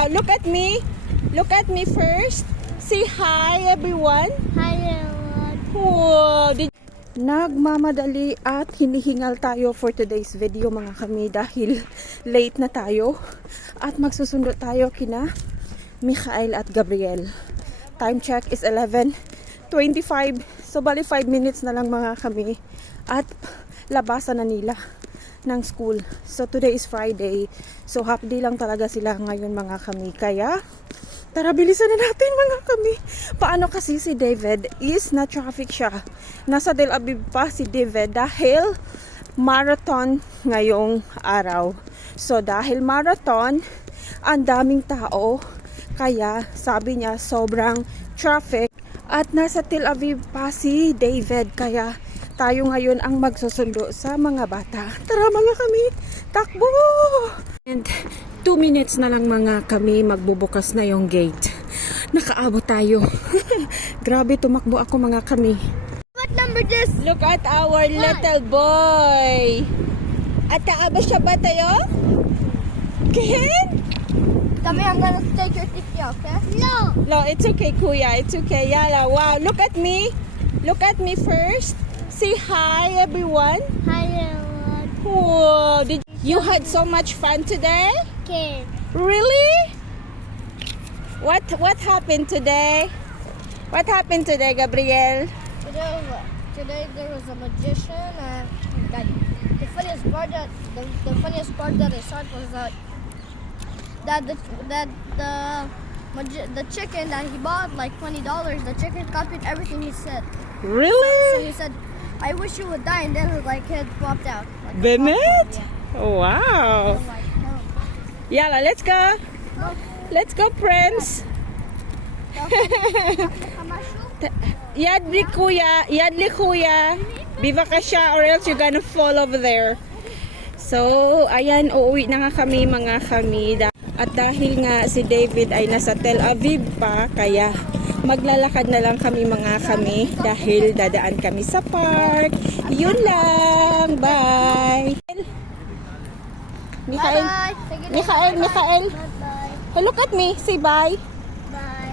wow, look at me. Look at me first. Say hi, everyone. Hi everyone. Wow, nagmamadali at hinihingal tayo for today's video mga kami dahil late na tayo at magsusundo tayo kina Michael at Gabriel. Time check is 11:25, so bali 5 minutes na lang mga kami at labasan na nila ng school. So today is Friday, so half day lang talaga sila ngayon mga kami, kaya tara, bilisan na natin mga kami. Paano kasi si David is na traffic siya. Nasa Tel Aviv pa si David dahil marathon ngayong araw. So dahil marathon, ang daming tao. Kaya sabi niya sobrang traffic. At nasa Tel Aviv pa si David. Kaya tayo ngayon ang magsusundo sa mga bata. Tara mga kami, takbo! And 2 minutes na lang mga kami, magbubukas na yung gate. Nakaabot tayo. Grabe, tumakbo ako mga kami. What number this? Look at our little boy. At taaba siya ba tayo? Ken? Tell me I'm gonna take your picture, okay? No. No, it's okay, Kuya. It's okay. Yala, wow. Look at me. Look at me first. Say hi, everyone. Hi everyone. Whoa, did you had so much fun today? Okay. Really? What happened today? What happened today, Gabriel? Today there was a magician, and the funniest part that I saw was that the chicken that he bought like $20, the chicken copied everything he said. So Really? he said, "I wish you would die," and then like head popped out. Like a Bennett? popcorn, Wow. yeah. I'm like, no. Yala, let's go. No. Let's go, friends. Yadli kuya. Biva ka siya or else you're gonna fall over there. So, ayan, uuwi na nga kami mga kami. At dahil nga si David ay nasa Tel Aviv pa, kaya maglalakad na lang kami mga kami dahil dadaan kami sa park. Yun lang. Bye. Michael. Bye. Michael. Bye. Hey, look at me. Say bye. Bye.